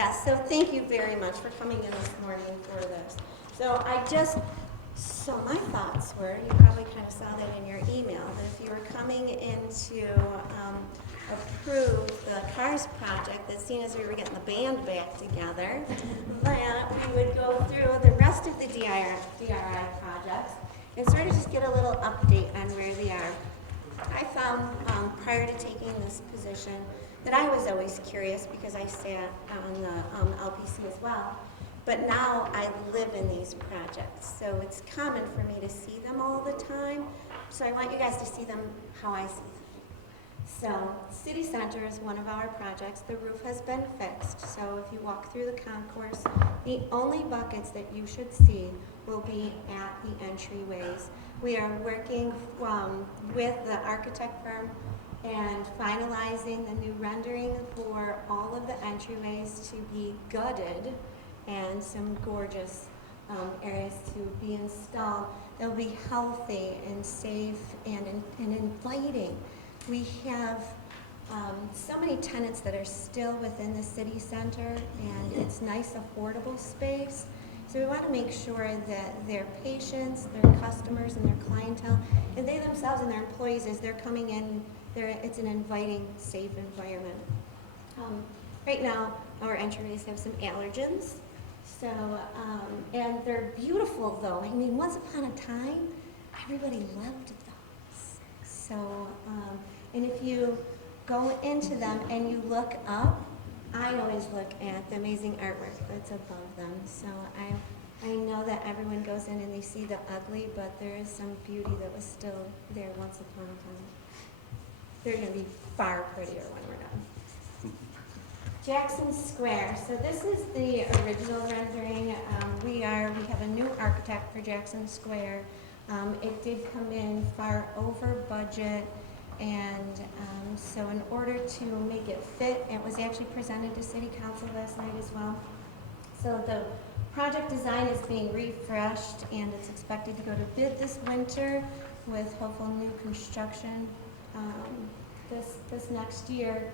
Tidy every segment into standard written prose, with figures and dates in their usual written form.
Yes, so thank you very much for coming in this morning for this. So my thoughts were, you probably kind of saw that in your email, that if you were coming in to approve the CARS project, that seeing as we were getting the band back together, that we would go through the rest of the DRI projects and sort of just get a little update on where they are. I found prior to taking this position that I was always curious because I sat on the LPC as well. But now I live in these projects, so it's common for me to see them all the time. So I want you guys to see them how I see them. So City Center is one of our projects. The roof has been fixed, so if you walk through the concourse, the only buckets that you should see will be at the entryways. We are working with the architect firm and finalizing the new rendering for all of the entryways to be gutted and some gorgeous areas to be installed. They'll be healthy and safe and inviting. We have so many tenants that are still within the city center, and it's nice, affordable space. So we want to make sure that their patients, their customers, and their clientele, and they themselves and their employees, as they're coming in, it's an inviting, safe environment. Right now, our entryways have some allergens. So, and they're beautiful though. I mean, once upon a time, everybody loved those. So, and if you go into them and you look up, I always look at the amazing artwork that's above them. So I know that everyone goes in and they see the ugly, but there is some beauty that was still there once upon a time. They're going to be far prettier when we're done. Jackson Square. So this is the original rendering. We have a new architect for Jackson Square. It did come in far over budget, and so in order to make it fit, it was actually presented to City Council last night as well. So the project design is being refreshed, and it's expected to go to bid this winter with hopeful new construction this next year.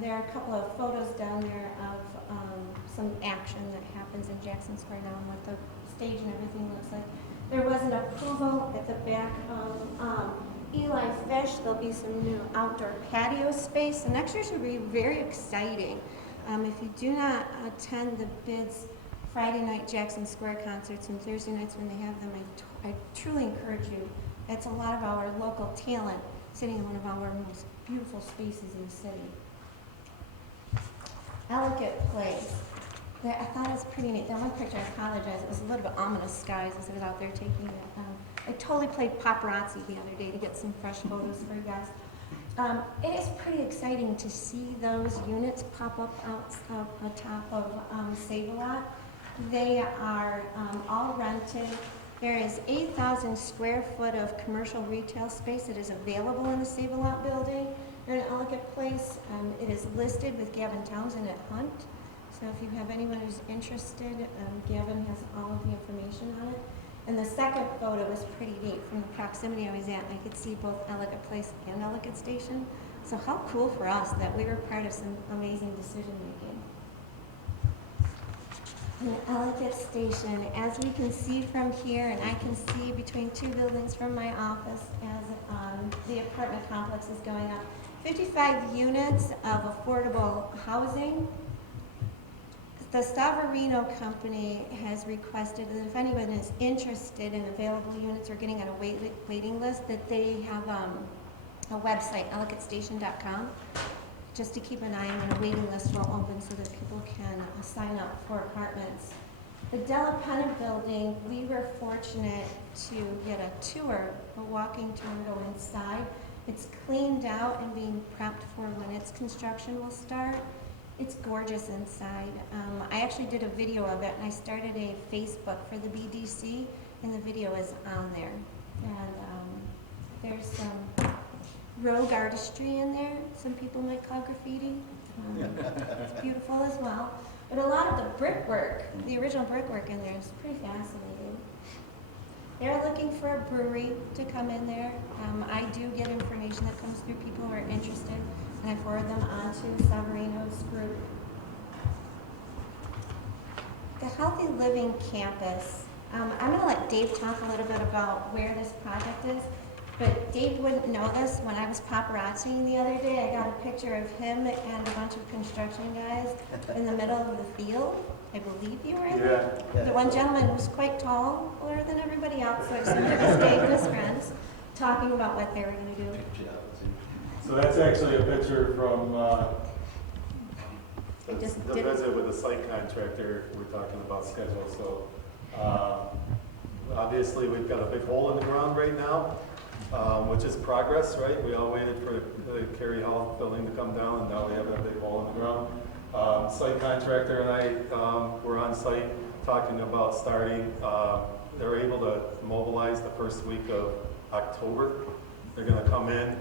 There are a couple of photos down there of some action that happens in Jackson Square now and what the stage and everything looks like. There was an approval at the back of Eli Fish. There'll be some new outdoor patio space. So next year should be very exciting. If you do not attend the BIDS Friday night Jackson Square concerts and Thursday nights when they have them, I truly encourage you. It's a lot of our local talent sitting in one of our most beautiful spaces in the city. Elegant Place. I thought it was pretty neat. That one picture, I apologize, it was a little bit ominous skies as I was out there taking it. I totally played paparazzi the other day to get some fresh photos for you guys. It is pretty exciting to see those units pop up out on top of Save-A-Lot. They are all rented. There is 8,000 square foot of commercial retail space that is available in the Save-A-Lot building. They're an elegant place. It is listed with Gavin Townsend at Hunt. So if you have anyone who's interested, Gavin has all of the information on it. And the second photo was pretty neat. From the proximity I was at, I could see both Elegant Place and Elegant Station. So how cool for us that we were part of some amazing decision making. The Elegant Station, as we can see from here, and I can see between two buildings from my office as the apartment complex is going up, 55 units of affordable housing. The Savarino company has requested that if anyone is interested in available units or getting on a waiting list, that they have a website, elegantstation.com, just to keep an eye on when a waiting list will open so that people can sign up for apartments. The Della Penna building, we were fortunate to get a tour, a walking tour to go inside. It's cleaned out and being prepped for when its construction will start. It's gorgeous inside. I actually did a video of it, and I started a Facebook for the BDC, and the video is on there. And there's some rogue artistry in there. Some people might call graffiti. It's beautiful as well. But a lot of the brickwork, the original brickwork in there is pretty fascinating. They're looking for a brewery to come in there. I do get information that comes through people who are interested, and I forward them on to Savarino's group. Healthy Living Campus. I'm going to let Dave talk a little bit about where this project is, but Dave wouldn't know this. When I was paparazziing the other day, I got a picture of him and a bunch of construction guys in the middle of the field. I believe you were in there. Yeah. The one gentleman was quite taller than everybody else, so I just wanted to stay with his friends, talking about what they were going to do. So that's actually a picture from the did- visit with the site contractor. We're talking about schedule. So obviously we've got a big hole in the ground right now, which is progress, right? We all waited for the Cary Hall building to come down, and now we have that big hole in the ground. Site contractor and I were on site talking about starting. They're able to mobilize the first week of October. They're going to come in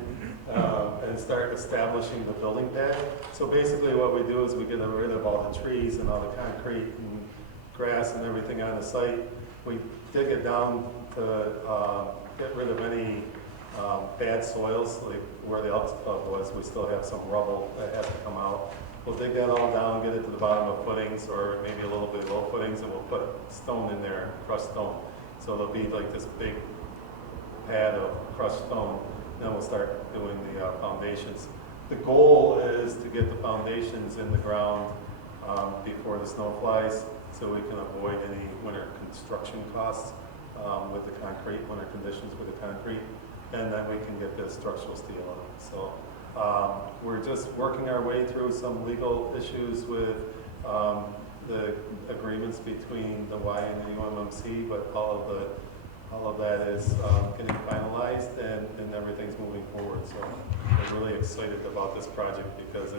and start establishing the building pad. So basically what we do is we get rid of all the trees and all the concrete and grass and everything on the site. We dig it down to get rid of any bad soils, like where the Elks Club was. We still have some rubble that has to come out. We'll dig that all down, get it to the bottom of footings, or maybe a little bit low footings, and we'll put stone in there, crushed stone. So it'll be like this big pad of crushed stone. Then we'll start doing the foundations. The goal is to get the foundations in the ground before the snow flies, so we can avoid any winter construction costs with the concrete, winter conditions with the concrete, and then we can get the structural steel on it. So we're just working our way through some legal issues with the agreements between the Y and the UMMC, but all of that is getting finalized, and everything's moving forward. So I'm really excited about this project because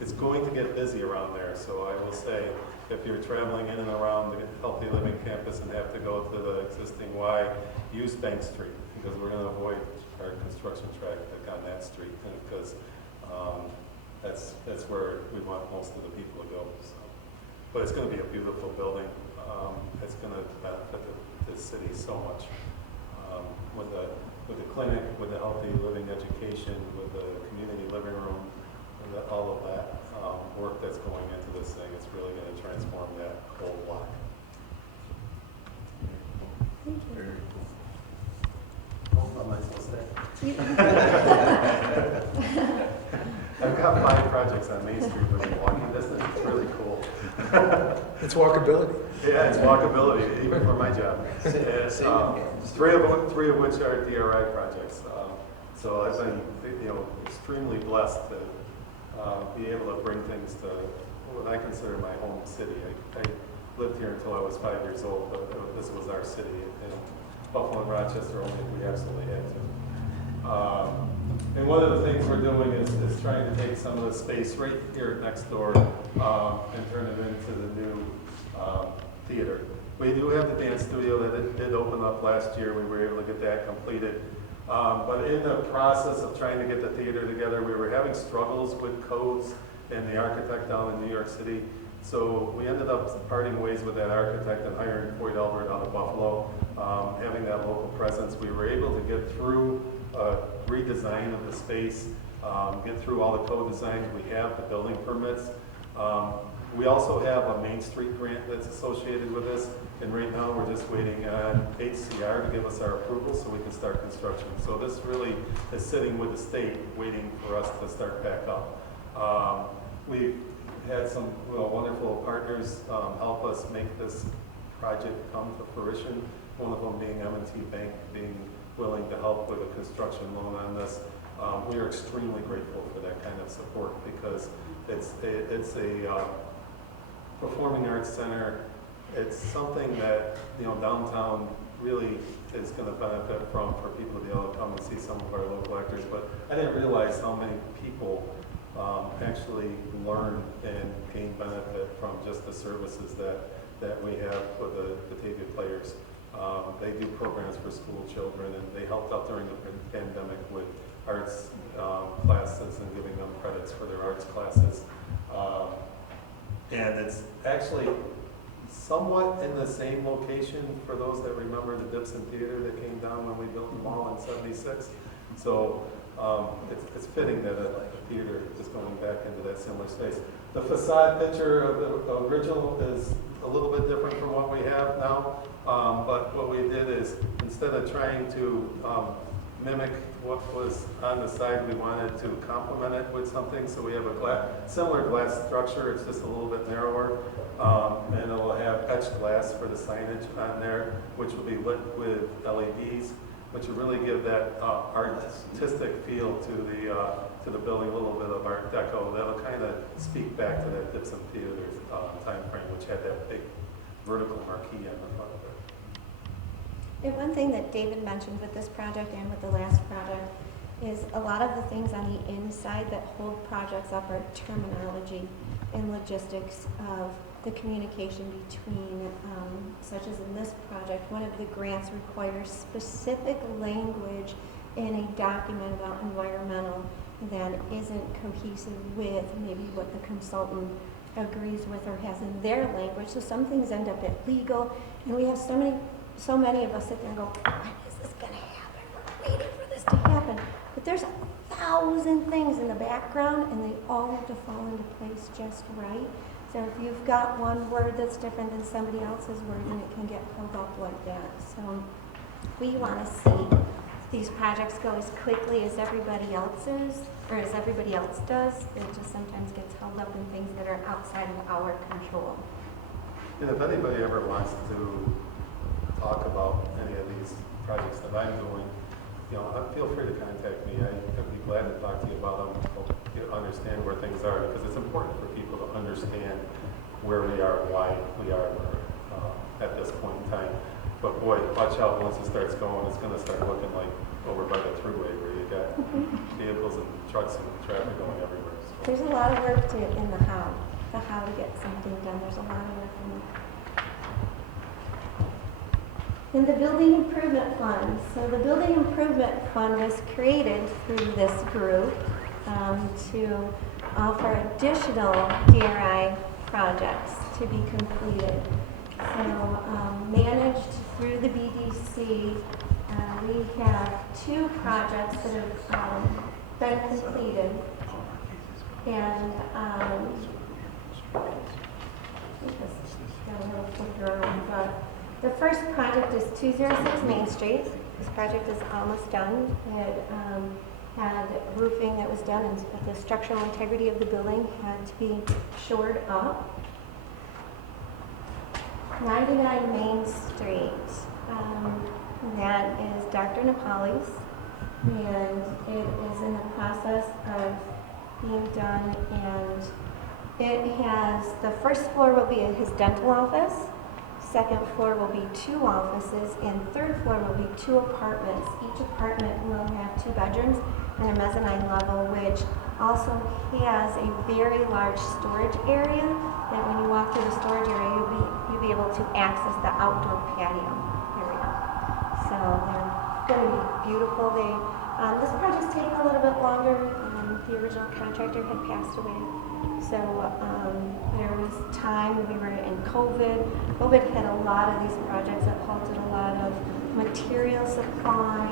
it's going to get busy around there. So I will say, if you're traveling in and around the Healthy Living Campus and have to go to the existing Y, use Bank Street, because we're going to avoid our construction traffic on that street, and because that's where we want most of the people to go. So. But it's going to be a beautiful building. It's going to benefit the city so much with the clinic, with the healthy living education, with the community living room, and all of that work that's going into this thing. It's really going to transform that whole block. Thank you. Very cool. Oh, am I supposed to stay? I've got 5 projects on Main Street within walking distance. It's really cool. It's walkability. Yeah, it's walkability, even for my job. And, 3 of which are DRI projects. So I've been, extremely blessed to be able to bring things to what I consider my home city. I lived here until I was 5 years old, but this was our city. And Buffalo and Rochester only if we absolutely had to. And one of the things we're doing is trying to take some of the space right here next door and turn it into the new theater. We do have the dance studio that did open up last year. We were able to get that completed. But in the process of trying to get the theater together, we were having struggles with codes and the architect down in New York City. So we ended up parting ways with that architect and hiring Boyd Albert out of Buffalo. Having that local presence, we were able to get through a redesign of the space, get through all the code designs. We have the building permits. We also have a Main Street grant that's associated with this, and right now we're just waiting on HCR to give us our approval so we can start construction. So this really is sitting with the state waiting for us to start back up. We've had some wonderful partners help us make this project come to fruition, one of them being M&T Bank, being willing to help with a construction loan on this. We are extremely grateful for that kind of support because it's a performing arts center. It's something that downtown really is going to benefit from for people to be able to come and see some of our local actors. But I didn't realize how many people actually learn and gain benefit from just the services that we have for the Batavia players. They do programs for school children, and they helped out during the pandemic with arts classes and giving them credits for their arts classes. And it's actually somewhat in the same location for those that remember the Dibson Theater that came down when we built the mall in '76. So it's fitting that a theater is going back into that similar space. The facade picture of the original is a little bit different from what we have now. But what we did is, instead of trying to mimic what was on the side, we wanted to complement it with something. So we have a similar glass structure, it's just a little bit narrower. And it will have etched glass for the signage on there, which will be lit with LEDs, which will really give that artistic feel to the building, a little bit of Art Deco. That'll kind of speak back to that Gibson Theater time frame, which had that big vertical marquee on the front of it. And one thing that David mentioned with this project and with the last project is a lot of the things on the inside that hold projects up are terminology and logistics of the communication between, such as in this project, one of the grants requires specific language in a document about environmental that isn't cohesive with maybe what the consultant agrees with or has in their language. So some things end up at legal, and we have so many of us sit there and go, when is this going to happen? We're waiting for this to happen. But there's 1,000 things in the background, and they all have to fall into place just right. So if you've got one word that's different than somebody else's word, then it can get held up like that. So we want to see these projects go as quickly as everybody else's, or as everybody else does. It just sometimes gets held up in things that are outside of our control. And if anybody ever wants to talk about any of these projects that I'm doing, feel free to contact me. I'd be glad to talk to you about them, help you understand where things are, because it's important for people to understand where we are, why we are at this point in time. But boy, watch out, once it starts going, it's going to start looking like over by the thruway where you got vehicles and trucks and traffic going everywhere. So. There's a lot of work in the how to get something done. There's a lot of work in it. And the Building Improvement Fund. So the Building Improvement Fund was created through this group to offer additional DRI projects to be completed. So managed through the BDC, we have 2 projects that have been completed. And got a little flicker around, but the first project is 206 Main Street. This project is almost done. It had roofing that was done, and the structural integrity of the building had to be shored up. 99 Main Street. That is Dr. Napoli's, and it is in the process of being done, and it has, the first floor will be his dental office, second floor will be 2 offices, and third floor will be 2 apartments. Each apartment will have 2 bedrooms and a mezzanine level, which also has a very large storage area that when you walk through the storage area, you'll be able to access the outdoor patio area. So they're going to be beautiful. This project's taking a little bit longer. The original contractor had passed away. So there was time, we were in COVID. COVID had a lot of these projects that halted a lot of material supply,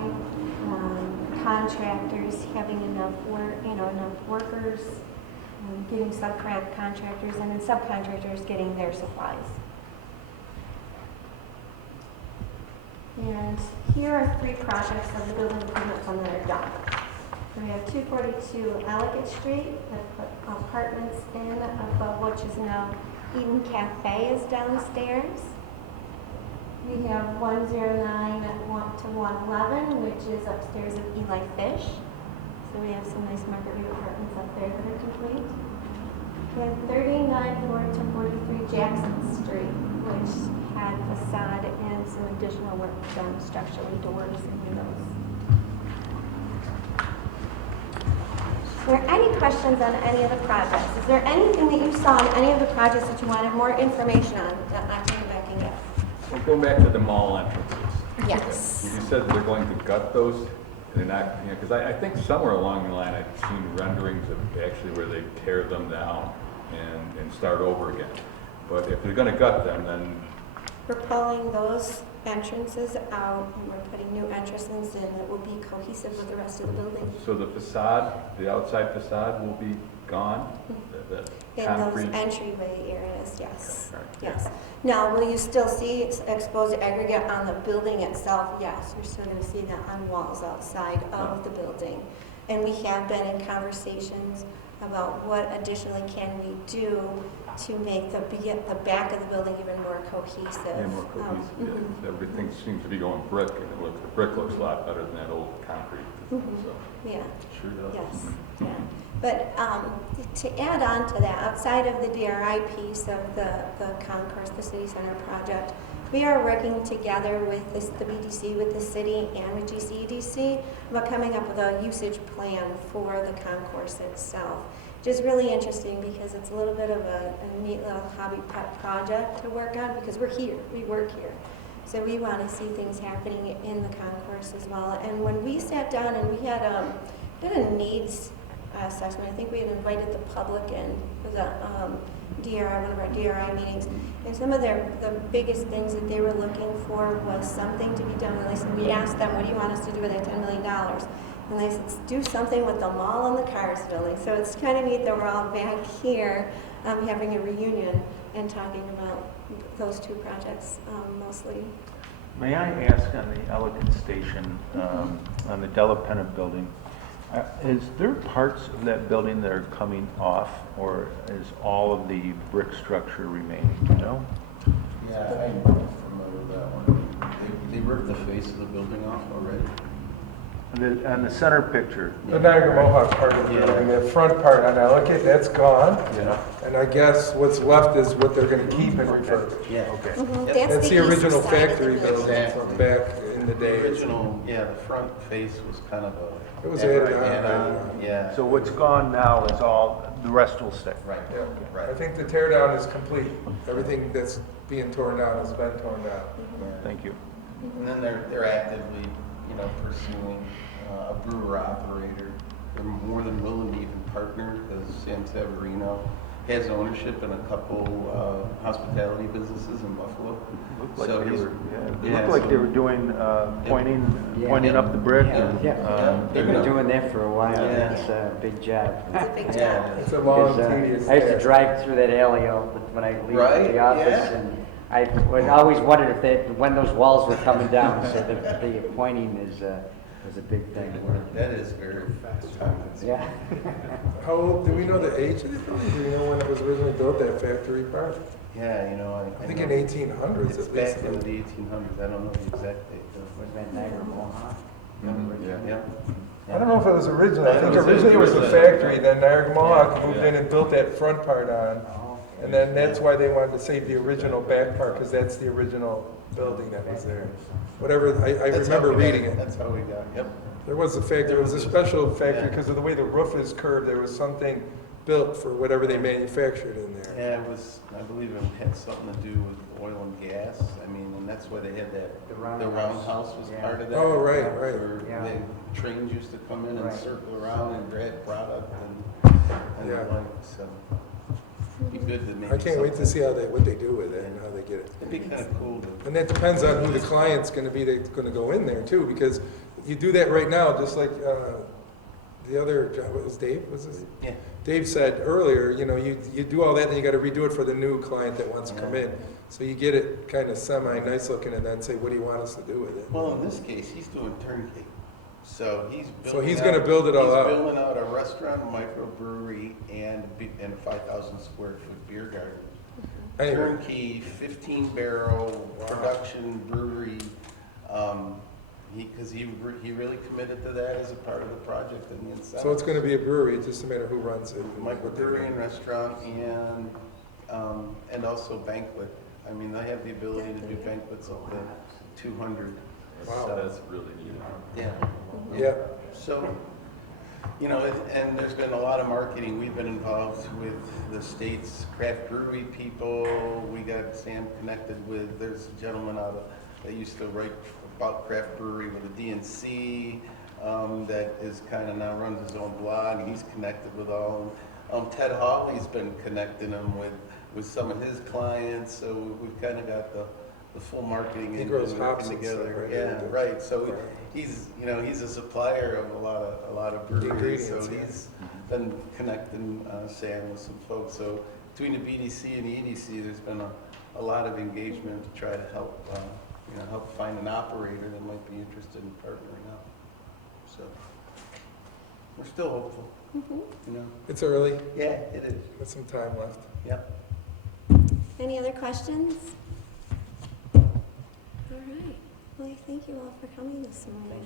contractors having enough work, enough workers, getting subcontractors, and then subcontractors getting their supplies. And here are 3 projects of the Building Improvement Fund that are done. So we have 242 Ellicott Street that put apartments in above, which is now Eden Cafe is downstairs. We have 109 to 111, which is upstairs of Eli Fish. So we have some nice margarita apartments up there that are complete. We have 39 to 43 Jackson Street, which had facade and some additional work done structurally, doors and windows. Are there any questions on any of the projects? Is there anything that you saw in any of the projects that you wanted more information on that I came back and get? We'll go back to the mall entrances. Yes. You said they're going to gut those. They're not, because I think somewhere along the line I've seen renderings of actually where they tear them down and start over again. But if they're going to gut them, then We're pulling those entrances out and we're putting new entrances in that will be cohesive with the rest of the building. so the facade, the outside facade will be gone? That In concrete? those entryway areas, yes, Okay, all right. yes. Now, will you still see exposed aggregate on the building itself? Yes, you're still gonna see that on walls outside of the building. And we have been in conversations about what additionally can we do to make the back of the building even more cohesive. Yeah, more cohesive, mhm. yeah. Everything seems to be going brick, and the brick looks a lot better than that old concrete. Mhm. So, Yeah. sure does. Yes, yeah. But to add on to that, outside of the DRI piece of the concourse, the city center project, we are working together with the BDC, with the city, and with GCEDC about coming up with a usage plan for the concourse itself. Which is really interesting because it's a little bit of a neat little hobby pet project to work on because we're here, we work here. So we want to see things happening in the concourse as well. And when we sat down and we had a needs assessment, I think we had invited the public in for the DRI, one of our DRI meetings. And some of the biggest things that they were looking for was something to be done. And they said, we asked them, what do you want us to do with that $10 million? And they said, let's do something with the mall and the cars building. So it's kind of neat that we're all back here having a reunion and talking about those two projects mostly. May I ask on the Elegant Station, on the Della Penna building, is there parts of that building that are coming off, or is all of the brick structure remaining, you know? Yeah, I'm familiar with that one. They ripped the face of the building off already. On the center picture, The Niagara Mohawk part of the Yeah. building, the front part on Ellicott, that's gone. yeah, And I guess what's left is what they're gonna keep and refurbish. Yeah. okay. Mhm, Yep. That's the east original side of the factory building. building Exactly. from back in the The day. original, yeah, the front face was kind of a. It was added on, add-on, yeah. So what's gone now is all, the rest will stay? Right, Yeah, I right. think the tear down is complete. Everything that's being torn down has been torn down. Yeah. Thank you. And then they're actively, pursuing a brewer operator. They're more than willing to even partner because Sam Severino has ownership in a couple hospitality businesses in Buffalo. Looked like So they he's- were, yeah, looked like so- they were doing, pointing Yeah. up the brick. Yeah. Yeah, They're they've been gonna- doing that for a while. Yeah. It's a big job. It's a big Yeah. job. It's a long, Because, tedious I used to task. drive through that alley when I leave Right, the office, yeah. and I would always wondered when those walls were coming down. So the pointing is a big thing. That is very time consuming. Yeah. How old, do we know the age of the building? Do we know when it was originally built, that factory part? Yeah, I think in know 1800s it's at least. back in the 1800s. I don't know the exact date though. Was that Niagara Mohawk? Yeah. Yeah. I don't know if it was originally, I It think was- originally it was the it was factory, then Niagara Mohawk Yeah. moved in and built that front part on. Oh, And then that's why they wanted to save the original back part, because that's the original building that was there. Whatever, I That's how remember we got reading it. That's how we got. Yep. There was a factory, it was a special factory, Yeah. because of the way the roof is curved, there was something built for whatever they manufactured in there. Yeah, it was. I believe it had something to do with oil and gas. I mean, and that's why they had that. The The roundhouse. roundhouse was Yeah. part of that. Oh, right, right. Where Yeah. the trains used to come in and Right. circle around and grab product and Yeah. the like. So it'd be good to maybe. I can't wait to see what they do with it and how they get it. It'd be kind of cool to. And that depends on who the client's gonna be that's gonna go in there too, because you do that right now, just like, the other, what was Dave, was this? Yeah. Dave said earlier, you do all that, and you gotta redo it for the new client that wants to come in. So you get it kind of semi-nice looking, and then say, what do you want us to do with it? Well, in this case, he's doing turnkey. So he's building. So he's gonna build it all out. He's building out a restaurant, microbrewery, and a 5,000 square foot beer garden. Anyway, Turnkey, 15-barrel Wow. production brewery. Because he really committed to that as a part of the project and the incentive. so it's gonna be a brewery, it's just a matter who runs it. and what they Microbrewery do. and restaurant and also banquet. I mean, they have the ability to do banquets up to 200. Wow. So, That's really neat. yeah. Yeah, So, and there's been a lot of marketing. We've been involved with the state's craft brewery people. We got Sam connected with, there's a gentleman that used to write about craft brewery with the DNC that is kind of now runs his own blog. He's connected with all of them. Ted Hawley's been connecting him with some of his clients. So we've kind of got the full marketing He engine grows working hops and stuff, together. right? Yeah, right. So Right. he's a supplier of a lot of breweries. So Ingredients, yeah. he's been connecting Sam with some folks. So between the BDC and the EDC, there's been a lot of engagement to try to help, help find an operator that might be interested in partnering up. So we're still hopeful, It's early, Yeah, it is. with some time left. Yep. Any other questions? All right. Well, I thank you all for coming this morning.